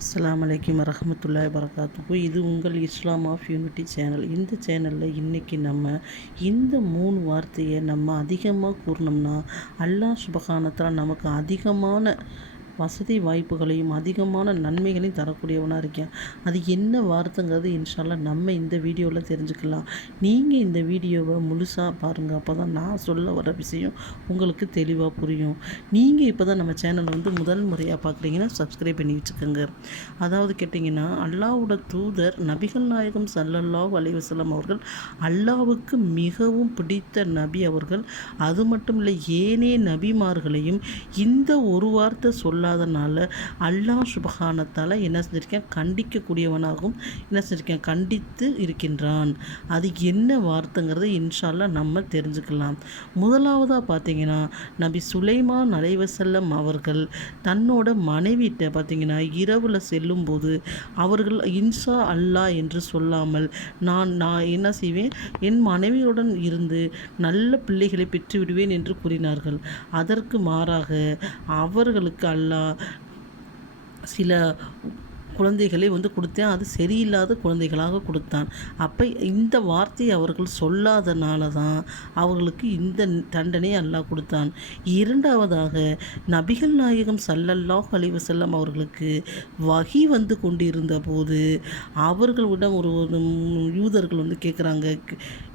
அஸ்ஸலாமு அலைக்கும் வரஹ்மத்துல்லாஹி வபரகாத்துஹு. இது உங்கள் இஸ்லாம் ஆஃப் யூனிட்டி சேனல். இந்த சேனலில் இன்றைக்கி நம்ம இந்த 3 வார்த்தையை நம்ம அதிகமாக கூறினோம்னா அல்லாஹ் சுப்ஹானஹு நமக்கு அதிகமான வசதி வாய்ப்புகளையும் அதிகமான நன்மைகளையும் தரக்கூடியவனாக இருக்கேன். அது என்ன வார்த்தைங்கிறது இன்ஷால்லா நம்ம இந்த வீடியோவில் தெரிஞ்சுக்கலாம். நீங்கள் இந்த வீடியோவை முழுசாக பாருங்கள். அப்போ தான் நான் சொல்ல வர விஷயம் உங்களுக்கு தெளிவாக புரியும். நீங்கள் இப்போ தான் நம்ம சேனலை முதல் முறையாக பார்க்குறீங்கன்னா சப்ஸ்கிரைப் பண்ணி வச்சுக்கோங்க. அதாவது கேட்டிங்கன்னா, அல்லாஹ்வோட தூதர் நபிகள் நாயகம் ஸல்லல்லாஹு அலைஹி வஸல்லம் அவர்கள் அல்லாஹ்வுக்கு மிகவும் பிடித்த நபி அவர்கள். அது மட்டும் இல்லை, ஏனைய நபிமார்களையும் இந்த ஒரு வார்த்தை சொல்லாதனால அல்லாஹ் சுப்ஹானஹு தஆலா என்ன செஞ்சிருக்கேன், கண்டிக்கக்கூடியவனாகவும் என்ன செஞ்சிருக்கேன், கண்டித்து இருக்கின்றான். அது என்ன வார்த்தைங்கிறத இன்ஷா அல்லாஹ் நம்ம தெரிஞ்சுக்கலாம். முதலாவதாக பார்த்தீங்கன்னா, நபி சுலைமான் அலைஹிவஸல்லம் அவர்கள் தன்னோட மனைவிட்ட பார்த்தீங்கன்னா இரவில் செல்லும்போது அவர்கள் இன்ஷா அல்லாஹ் என்று சொல்லாமல் நான் என்ன செய்வேன், என் மனைவியுடன் இருந்து நல்ல பிள்ளைகளை பெற்று விடுவேன் என்று கூறினார்கள். அதற்கு மாறாக அவர்களுக்கு அல்லாஹ் சில குழந்தைகளை கொடுத்தேன். அது சரியில்லாத குழந்தைகளாக கொடுத்தான். அப்போ இந்த வார்த்தையை அவர்கள் சொல்லாதனால தான் அவர்களுக்கு இந்த தண்டனை அல்லாஹ் கொடுத்தான். இரண்டாவதாக நபிகள் நாயகம் ஸல்லல்லாஹு அலைஹி வஸல்லம் அவர்களுக்கு வஹி வந்து கொண்டிருந்த போது அவர்களிடம் ஒரு யூதர்கள் கேட்குறாங்க,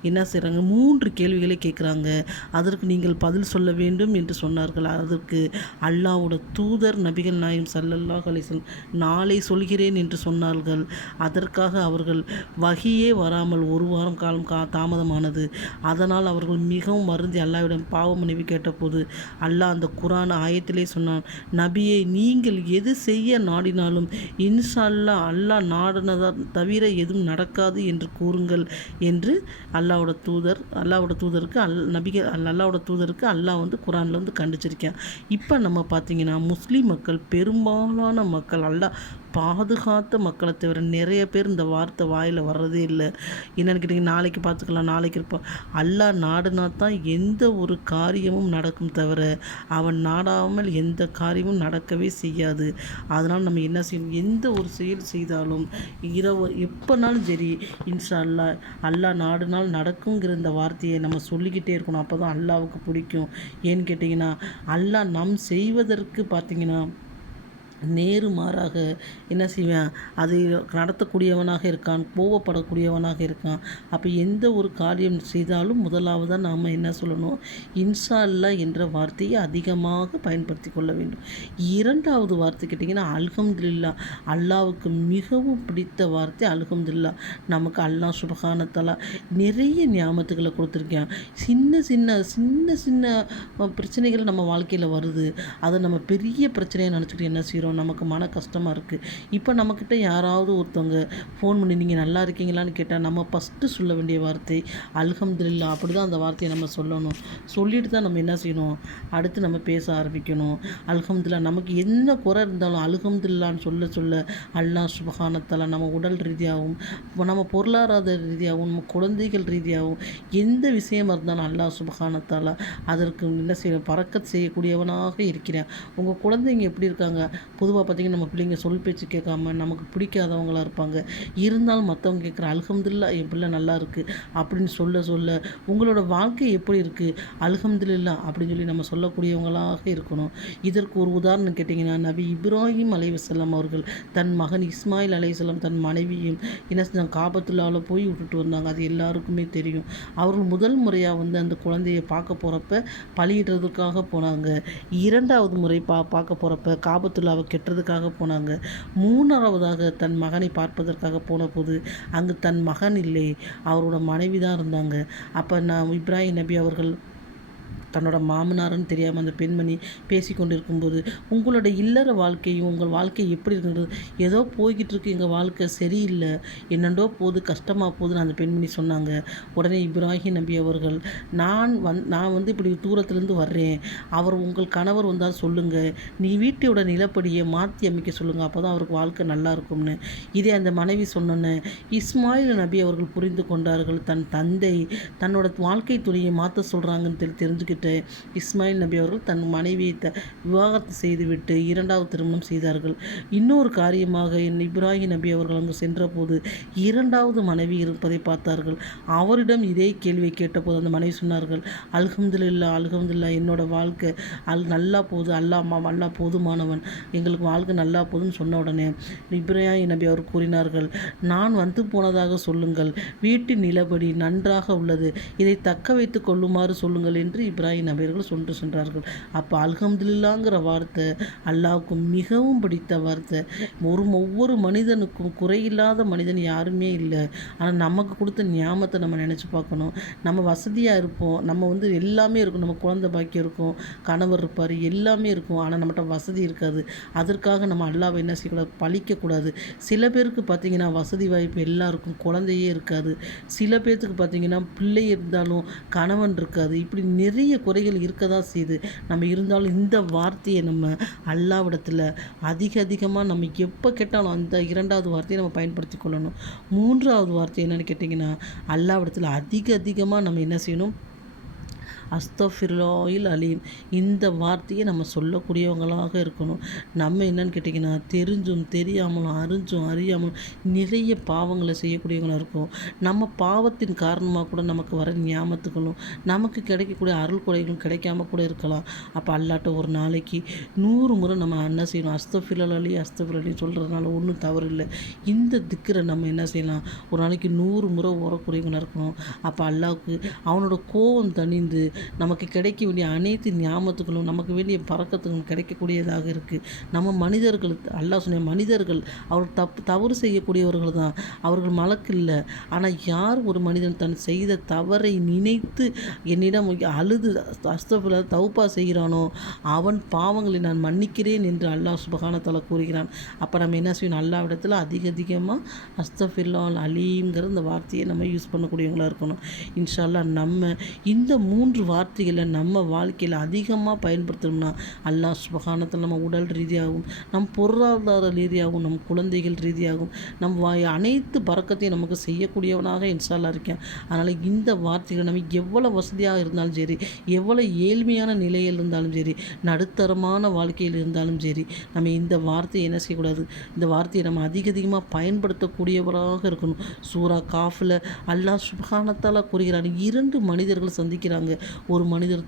என்ன செய்கிறாங்க, 3 கேள்விகளை கேட்குறாங்க. அதற்கு நீங்கள் பதில் சொல்ல வேண்டும் என்று சொன்னார்கள். அதற்கு அல்லாஹ்வோட தூதர் நபிகள் நாயகம் ஸல்லல்லாஹு அலைஹி வஸல்லம் நாளை சொல்கிறேன் என்று சொன்னார்கள். அதற்காக அவர்கள் வஹியே வராமல் 1 வாரம் காலம் தாமதமானது. அதனால் அவர்கள் மிகவும் வருந்தி அல்லாஹ்விடம் பாவ மன்னிப்பு கேட்டபோது அல்லாஹ் அந்த குர்ஆன் ஆயத்திலே சொன்னான், நபியே, நீங்கள் எது செய்ய நாடினாலும் இன்ஷா அல்லாஹ் அல்லாஹ் நாடினதை தவிர எதுவும் நடக்காது என்று கூறுங்கள் என்று அல்லாஹ்வோட தூதருக்கு அல்லாஹ்வோட தூதருக்கு அல்லாஹ் குர்ஆனில் கண்டிச்சிருக்கேன். இப்போ நம்ம பார்த்தீங்கன்னா முஸ்லீம் மக்கள், பெரும்பாலான மக்கள், அல்லாஹ் பாதுகாத்த மக்களை தவிர நிறைய பேர் இந்த வார்த்தை வாயில் வர்றதே இல்லை. என்னென்னு கேட்டிங்கன்னா, நாளைக்கு பார்த்துக்கலாம், நாளைக்கு இருப்போம். அல்லாஹ் நாடுனா தான் எந்த ஒரு காரியமும் நடக்கும் தவிர அவன் நாடாமல் எந்த காரியமும் நடக்கவே செய்யாது. அதனால் நம்ம என்ன செய்யணும், எந்த ஒரு செயல் செய்தாலும் இரவு எப்போனாலும் சரி இன்ஷா அல்லாஹ் அல்லாஹ் நாடுனால் நடக்குங்கிற இந்த வார்த்தையை நம்ம சொல்லிக்கிட்டே இருக்கணும். அப்போ தான் அல்லாஹ்வுக்கு பிடிக்கும். ஏன்னு கேட்டிங்கன்னா, அல்லாஹ் நம் செய்வதற்கு பார்த்திங்கன்னா நேரு மாறாக என்ன செய்வேன், அதை நடத்தக்கூடியவனாக இருக்கான், கோவப்படக்கூடியவனாக இருக்கான். அப்போ எந்த ஒரு காரியம் செய்தாலும் முதலாவதாக நாம் என்ன சொல்லணும், இன்ஷா அல்லாஹ் என்ற வார்த்தையை அதிகமாக பயன்படுத்தி கொள்ள வேண்டும். இரண்டாவது வார்த்தை கேட்டிங்கன்னா அல்ஹம்துலில்லாஹ். அல்லாஹ்வுக்கு மிகவும் பிடித்த வார்த்தை அல்ஹம்துலில்லாஹ். நமக்கு அல்லாஹ் சுப்ஹானஹு தஆலா நிறைய நியாமத்துகளை கொடுத்துருக்கேன். சின்ன சின்ன பிரச்சனைகள் நம்ம வாழ்க்கையில் வருது. அதை நம்ம பெரிய பிரச்சனையை நினச்சிக்கிட்டு என்ன செய்கிறோம், நமக்கு மன கஷ்டமாக இருக்குது. இப்போ நம்மக்கிட்ட யாராவது ஒருத்தவங்க ஃபோன் பண்ணி நீங்கள் நல்லா இருக்கீங்களான்னு கேட்டால் நம்ம ஃபஸ்ட்டு சொல்ல வேண்டிய வார்த்தை அல்ஹம்துலில்லாஹ். அப்படி தான் அந்த வார்த்தையை நம்ம சொல்லணும். சொல்லிட்டு தான் நம்ம என்ன செய்யணும், அடுத்து நம்ம பேச ஆரம்பிக்கணும். அல்ஹம்துலில்லாஹ். நமக்கு என்ன குறை இருந்தாலும் அல்ஹம்துலில்லாஹ்னு சொல்ல அல்லாஹ் சுப்ஹானஹு தஆலா நம்ம உடல் ரீதியாகவும் நம்ம பொருளாதார ரீதியாகவும் நம்ம குழந்தைகள் ரீதியாகவும் எந்த விஷயமா இருந்தாலும் அல்லாஹ் சுப்ஹானஹு தஆலா அதற்கு என்ன செய்ய பரக்கத் செய்யக்கூடியவனாக இருக்கிறேன். உங்கள் குழந்தைங்க எப்படி இருக்காங்க, பொதுவாக பார்த்திங்கன்னா நம்ம பிள்ளைங்க சொல் பேச்சு கேட்காம நமக்கு பிடிக்காதவங்களாக இருப்பாங்க. இருந்தாலும் மற்றவங்க கேட்குற அல்ஹம்துலில்லாஹ் என் பிள்ளை நல்லா இருக்குது அப்படின்னு சொல்ல உங்களோட வாழ்க்கை எப்படி இருக்குது, அல்ஹம்துலில்லாஹ் அப்படின்னு சொல்லி நம்ம சொல்லக்கூடியவங்களாக இருக்கணும். இதற்கு ஒரு உதாரணம் கேட்டிங்கன்னா, நபி இப்ராஹிம் அலைஹிஸ்ஸலாம் அவர்கள் தன் மகன் இஸ்மாயில் அலைஹிஸ்ஸலாம் தன் மனைவியும் என்ன செஞ்சாங்க, காபத்துல்லாவில் போய் விட்டுட்டு வந்தாங்க. அது எல்லாருக்குமே தெரியும். அவர்கள் முதல் முறையாக அந்த குழந்தையை பார்க்க போகிறப்ப பலியிடுறதுக்காக போனாங்க. இரண்டாவது முறை பார்க்க போகிறப்ப காபத்துல்லாவை கெட்டுறதுக்காக போனாங்க. மூணாவதாக தன் மகனை பார்ப்பதற்காக போன போது அங்கு தன் மகன் இல்லை, அவரோட மனைவி தான் இருந்தாங்க. அப்போ இப்ராஹிம் நபி அவர்கள் தன்னோட மாமனாருன்னு தெரியாமல் அந்த பெண்மணி பேசி கொண்டு இருக்கும்போது, உங்களோட இல்லற வாழ்க்கையும் உங்கள் வாழ்க்கை எப்படி இருக்கின்றது, ஏதோ போய்கிட்டு இருக்கு, எங்கள் வாழ்க்கை சரியில்லை, என்னென்றோ போகுது, கஷ்டமாக போகுதுன்னு அந்த பெண்மணி சொன்னாங்க. உடனே இப்ராஹிம் நபி அவர்கள், நான் இப்படி தூரத்துலேருந்து வர்றேன், உங்கள் கணவர் வந்தால் சொல்லுங்கள், நீ வீட்டோட நிலப்படியை மாற்றி அமைக்க சொல்லுங்கள், அப்போ தான் அவருக்கு வாழ்க்கை நல்லா இருக்கும்னு. இதே அந்த மனைவி சொன்னோன்னே இஸ்மாயில் நபி அவர்கள் புரிந்து கொண்டார்கள். தன் தந்தை தன்னோட வாழ்க்கை துணையை மாற்ற சொல்கிறாங்கன்னு தெரிஞ்சுக்கிட்டு வந்துட்டேன். இஸ்மாயில் நபி அவர்கள் தன் மனைவியை விவாகரத்து செய்துவிட்டு 2வது திருமணம் செய்தார்கள். இன்னொரு காரியமாக இப்ராஹிம் நபி அவர்கள் அங்கு சென்றபோது 2வது மனைவி இருப்பதை பார்த்தார்கள். அவரிடம் இதே கேள்வியை கேட்டபோது அந்த மனைவி சொன்னார்கள், அல்ஹம்துலில்லாஹ் அல்ஹம்துலில்லாஹ், என்னோட வாழ்க்கை நல்லா போகுது, அல்லா போதுமானவன், எங்களுக்கு வாழ்க்கை நல்லா போகுதுன்னு சொன்ன உடனே இப்ராஹிம் நபி அவர் கூறினார்கள், நான் வந்து போனதாக சொல்லுங்கள், வீட்டின் நிலப்படி நன்றாக உள்ளது, இதை தக்க வைத்து கொள்ளுமாறு சொல்லுங்கள் என்று இப்ராஹிம் நபி அவர்கள் சொன்று சென்றார்கள். அப்போ அல்ஹம்துலில்லாஹ்ங்கிற வார்த்தை அல்லாஹ்வுக்கு மிகவும் பிடித்த வார்த்தை. ஒவ்வொரு மனிதனுக்கும் குறையில்லாத மனிதன் யாருமே இல்லை. ஆனால் நமக்கு கொடுத்த ஞாபகத்தை நம்ம நினச்சி பார்க்கணும். நம்ம வசதியாக இருப்போம், நம்ம எல்லாமே இருக்கும், நம்ம குழந்தை பாக்கியம் இருக்கும், கணவர் இருப்பார், எல்லாமே இருக்கும். ஆனால் நம்மகிட்ட வசதி இருக்காது. அதற்காக நம்ம அல்லாஹ்வை என்ன செய்யக்கூடாது, பழிக்கக்கூடாது. சில பேருக்கு பார்த்திங்கன்னா வசதி வாய்ப்பு எல்லாருக்கும், குழந்தையே இருக்காது. சில பேர்த்துக்கு பார்த்திங்கன்னா பிள்ளை இருந்தாலும் கணவன் இருக்காது. இப்படி நிறைய குறைகள் இருக்க தான் செய்யுது. நம்ம இருந்தாலும் இந்த வார்த்தையை நம்ம அல்லாஹ்விடத்தில் அதிகமாக நம்ம எப்போ கேட்டாலும் அந்த 2வது வார்த்தையை நம்ம பயன்படுத்தி கொள்ளணும். 3வது வார்த்தை என்னென்னு கேட்டிங்கன்னா, அல்லாஹ்விடத்தில் அதிகமாக நம்ம என்ன செய்யணும், அஸ்தஃபிருல்லாஹில் அலீம், இந்த வார்த்தையை நம்ம சொல்லக்கூடியவங்களாக இருக்கணும். நம்ம என்னன்னு கேட்டிங்கன்னா தெரிஞ்சும் தெரியாமலும் அறிஞ்சும் அறியாமலும் நிறைய பாவங்களை செய்யக்கூடியவங்களாக இருக்கும். நம்ம பாவத்தின் காரணமாக கூட நமக்கு வர ஞாபகத்துகளும் நமக்கு கிடைக்கக்கூடிய அருள் கொடைகளும் கிடைக்காம கூட இருக்கலாம். அப்போ அல்லாட்ட ஒரு நாளைக்கு 100 முறை நம்ம என்ன செய்யணும், அஸ்தஃபிருல்லாஹி சொல்கிறதுனால ஒன்றும் தவறு இல்லை. இந்த திக்கரை நம்ம என்ன செய்யலாம், ஒரு நாளைக்கு 100 முறை ஓரக்கூடியவங்களாக இருக்கணும். அப்போ அல்லாவுக்கு அவனோட கோபம் தணிந்து நமக்கு கிடைக்க வேண்டிய அனைத்து ஞாபகத்துகளும் நமக்கு வேண்டிய பறக்கத்துகளும் கிடைக்கக்கூடியதாக இருக்குது. நம்ம மனிதர்கள், அல்லாஹ் சொன்ன மனிதர்கள் அவர்கள் தவறு செய்யக்கூடியவர்கள் தான், அவர்கள் மலக்கு இல்லை. ஆனால் யார் ஒரு மனிதன் தன் செய்த தவறை நினைத்து என்னிடம் அழுது அஸ்தஃபிருல்லாஹ் தௌபா செய்கிறானோ அவன் பாவங்களை நான் மன்னிக்கிறேன் என்று அல்லாஹ் சுப்ஹானஹு வ தஆலா கூறுகிறான். அப்போ நம்ம என்ன செய்யணும், அல்லாஹ்விடத்தில் அதிகமாக அஸ்தஃபிருல்லாஹ் அலீம்ங்கிற இந்த வார்த்தையை நம்ம யூஸ் பண்ணக்கூடியவங்களாக இருக்கணும். இன்ஷா அல்லாஹ் நம்ம இந்த 3 வார்த்தைகளை நம்ம வாழ்க்கையில் அதிகமாக பயன்படுத்தணும்னா அல்லாஹ் சுப்ஹானஹு வ தஆலா நம்ம உடல் ரீதியாகவும் நம் பொருளாதார ரீதியாகவும் நம் குழந்தைகள் ரீதியாகவும் நம் அனைத்து பறக்கத்தையும் நமக்கு செய்யக்கூடியவனாக இன்ஷா அல்லாஹ் இருக்கேன். அதனால் இந்த வார்த்தைகள் நம்ம எவ்வளோ வசதியாக இருந்தாலும் சரி, எவ்வளோ ஏழ்மையான நிலையில் இருந்தாலும் சரி, நடுத்தரமான வாழ்க்கையில் இருந்தாலும் சரி, நம்ம இந்த வார்த்தையை என்ன செய்யக்கூடாது, இந்த வார்த்தையை நம்ம அதிகமாக பயன்படுத்தக்கூடியவராக இருக்கணும். சூரா காஃபில் அல்லாஹ் சுப்ஹானஹு வ தஆலா கூறுகிறான், 2 மனிதர்கள் சந்திக்கிறாங்க. ஒரு மனிதர்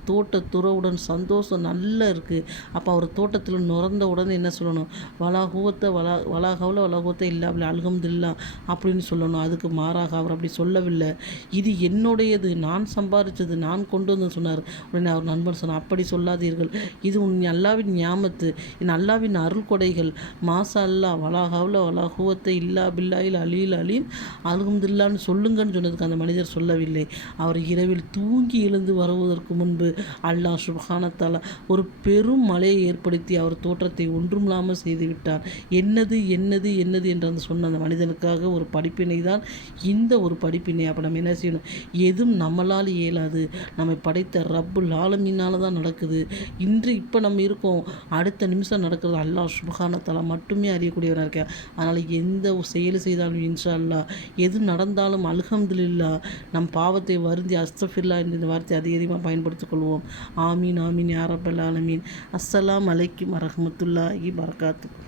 துறவுடன் சந்தோஷம் நல்லா இருக்குது. அப்போ அவர் தோட்டத்தில் நுறந்த உடனே என்ன சொல்லணும், வலாகவுல இல்லாமல் அல்ஹம்துலில்லாஹ் அப்படின்னு சொல்லணும். அதுக்கு மாறாக அவர் அப்படி சொல்லவில்லை, இது என்னுடையது, நான் சம்பாதிச்சது, நான் கொண்டு வந்து சொன்னார். உடனே அவர் நண்பர் சொன்னார், அப்படி சொல்லாதீர்கள், இது உன் அல்லாவின் ஞாபத்து, என் அல்லாவின் அருள் கொடைகள், மாசா அல்லா வலாகவுல இல்லா பில்லாஹில் அலீல் அலீம் அல்ஹம்துலில்லாஹ்னு சொல்லுங்கன்னு சொன்னதுக்கு அந்த மனிதர் சொல்லவில்லை. அவர் இரவில் தூங்கி எழுந்து வருவதற்கு முன்பு அல்லாஹ் சுப்ஹானஹு வ தஆலா ஒரு பெரும் மழையை ஏற்படுத்தி அவர் தோற்றத்தை ஒன்றுமில்லாமல் செய்துவிட்டார். என்னது என்று அந்த சொன்ன அந்த மனிதனுக்காக ஒரு படிப்பினை தான் இந்த ஒரு படிப்பினை. அப்போ நம்ம என்ன செய்யணும், எதுவும் நம்மளால் இயலாது, நம்மை படைத்த ரப்புல் ஆலமீனால தான் நடக்குது. இப்போ நம்ம இருக்கோம், அடுத்த நிமிஷம் நடக்கிறது அல்லாஹ் சுப்ஹானஹு வ தஆலா மட்டுமே அறியக்கூடியவராக இருக்கேன். அதனால் எந்த செயல் செய்தாலும் இன்ஷா அல்லாஹ், எது நடந்தாலும் அல்ஹம்துலில்லாஹ், நம் பாவத்தை வருந்தி அஸ்தஃபிருல்லாஹ் என்ற வார்த்தை அதிகமாக பயன்படுத்திக் கொள்வோம். ஆமீன் ஆமீன் யா ரப்பல் ஆலமீன். அஸ்ஸலாமு அலைக்கும் வரஹ்மத்துல்லாஹி வபரகாத்துஹு.